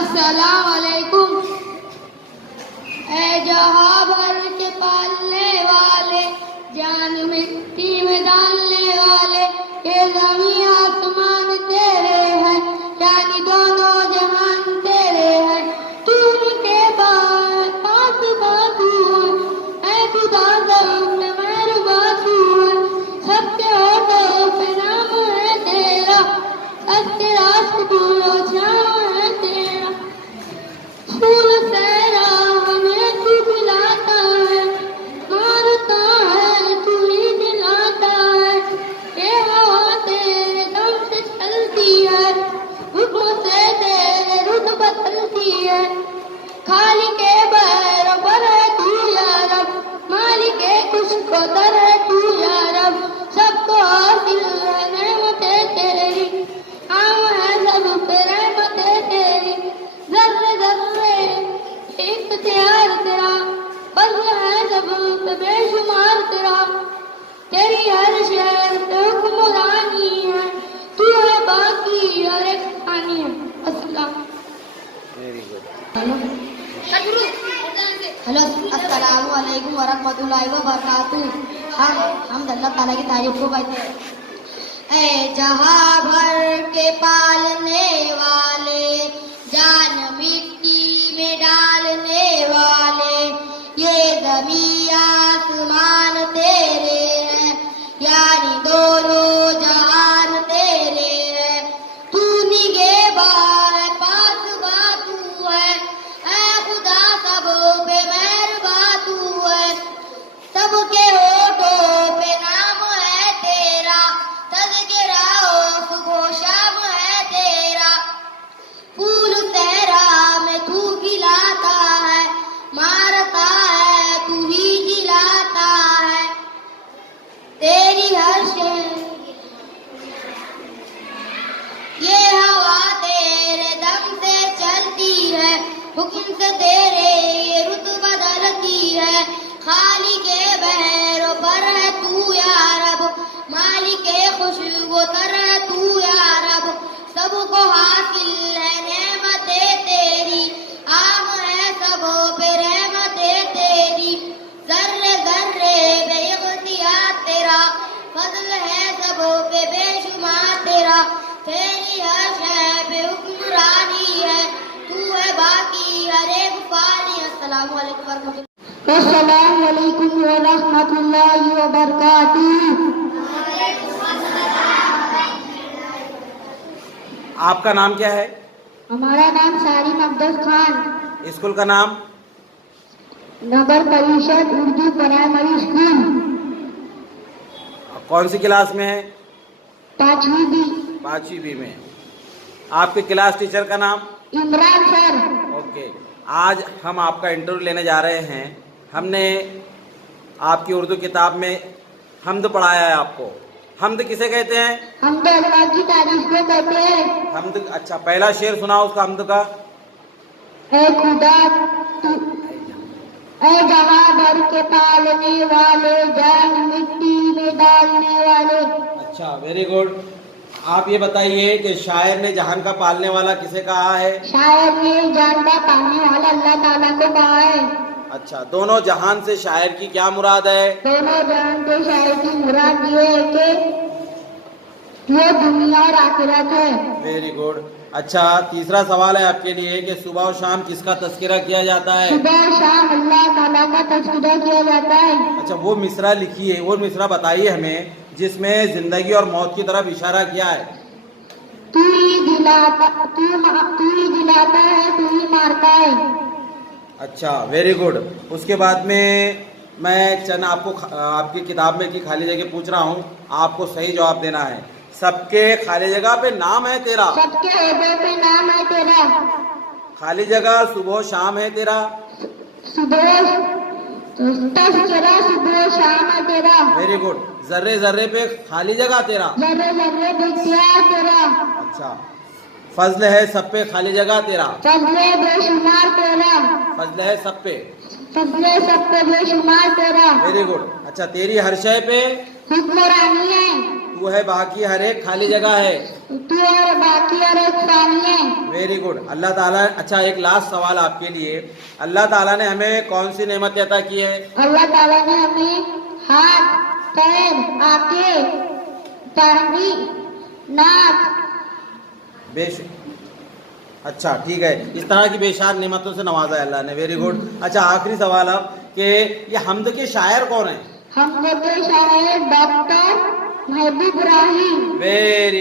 अस्सलाम वालेकुम। ए जहां भर के पालने वाले, जान मिट्टी में डालने वाले, ये ज़मीं आसमान तेरे हैं, यानी दोनों जहान तेरे हैं। तू उनके पास बाजू है, ऐ खुदा सब पे मेहरबान तू है। सबके होठों पे नाम है तेरा, सबके रास्ते पूरा छाँव है तेरा। फूल तेरा हमें तू पिलाता है, मारता है तू ही दिलाता है। ये हवा तेरे दम से चलती है, हुक्म से तेरे रुत बदलती है। खाली के बराबर है तू या रब, मालिक के कुछ को दर है तू या रब। सबको हासिल है नेमतें तेरी, आम है सब पे रहमतें तेरी। जर्रे जर्रे इख्तियार तेरा, फज़्ल है सब पे बेशुमार तेरा। तेरी हर शहर पे हुक्मरानी है, तू है बाकी हर एक फानी है। अस्सलाम। Very good. हेलो अस्सलामु अलैकुम वरहमतुल्लाहि वबरकातुहू। हम अल्लाह ताला की तारीफ को कहते हैं। ए जहां भर के पालने वाले, जान मिट्टी में डालने वाले, ये ज़मीं आसमान तेरे हैं, यानी दोनों जहान तेरे हैं। तू निगहबान है, पासबान तू है, ऐ खुदा सब पे मेहरबान तू है। सबके होठों पे नाम है तेरा, तज़किरा सुबह शाम है तेरा। फूल तेरा में तू खिलाता है, मारता है तू ही जिलाता है। तेरी हर शय ये हवा तेरे दम से चलती है, हुक्म से तेरे ये रुत बदलती है। खाली के बहरों पर है तू या रब, मालिक के खुशबू तर है तू या रब। सबको हासिल है नेमतें तेरी, आम है सबों पे रहमतें तेरी। जर्रे जर्रे पे इख्तियार तेरा, फज़्ल है सबों पे बेशुमार तेरा। तेरी हर शय पे हुक्मरानी है, तू है बाकी हर एक फानी। अस्सलामु अलैकुम वरहमतुल्लाह। अस्सलामु अलैकुम वरहमतुल्लाहि वबरकातुहू। आपका नाम क्या है? हमारा नाम सारिम अब्दुल खान। स्कूल का नाम? नगर परिषद उर्दू प्राइमरी स्कूल। कौन सी क्लास में है? 5वीं बी। 5वीं बी में। आपके क्लास टीचर का नाम? इमरान सर। ओके। आज हम आपका इंटरव्यू लेने जा रहे हैं। हमने आपकी उर्दू किताब में हम्द पढ़ाया है आपको। हम्द किसे कहते हैं? हम तो अल्लाह की तारीफ को कहते हैं। हम्द। अच्छा, पहला शेर सुनाओ उसका हम्द का। ऐ खुदा तू, ऐ जहां भर के पालने वाले, जान मिट्टी में डालने वाले। अच्छा, वेरी गुड। आप ये बताइए कि शायर ने जहान का पालने वाला किसे कहा है? शायर ने जान का पालने वाला अल्लाह ताला को कहा है। अच्छा, दोनों जहान से शायर की क्या मुराद है? दोनों जहान से शायर की मुराद ये है कि वो दुनिया और आखिरत है। Very good. अच्छा, तीसरा सवाल है आपके लिए कि सुबह और शाम किसका तज़किरा किया जाता है? सुबह और शाम अल्लाह ताला का तज़किरा किया जाता है। अच्छा, वो मिसरा लिखिए, वो मिसरा बताइए हमें जिसमें जिंदगी और मौत की तरफ इशारा किया है। तू ही दिलाता है, तू ही मारता है। अच्छा, वेरी गुड। उसके बाद में मैं चंद आपको आपकी किताब में की खाली जगह पूछ रहा हूँ, आपको सही जवाब देना है। सबके खाली जगह पे नाम है तेरा। सबके होठों पे नाम है तेरा। खाली जगह सुबह शाम है तेरा। सुबह तज़किरा सुबह शाम है तेरा। Very good. जर्रे जर्रे पे खाली जगह तेरा। जर्रे जर्रे पे इख्तियार तेरा। अच्छा, फजल है सब पे खाली जगह तेरा। फज़्ल है बेशुमार तेरा। फजल है सब पे। फज़्ल है सब पे बेशुमार तेरा। Very good. अच्छा, तेरी हर शय पे हुक्मरानी है। तू है बाकी हर एक खाली जगह है। तू और बाकी और एक खाली है। Very good. अल्लाह ताला, अच्छा एक लास्ट सवाल आपके लिए, अल्लाह ताला ने हमें कौन सी नेमत अता की है? अल्लाह ताला ने हमें हाथ, पैर, आंखें, पहनी, नाक। बेश अच्छा ठीक है, इस तरह की बेशार नेमतों से नवाजा है अल्लाह ने। Very good. अच्छा आखिरी सवाल अब कि ये हमद के शायर कौन है? हम शायर डॉक्टर महबूब इब्राहिम। वेरी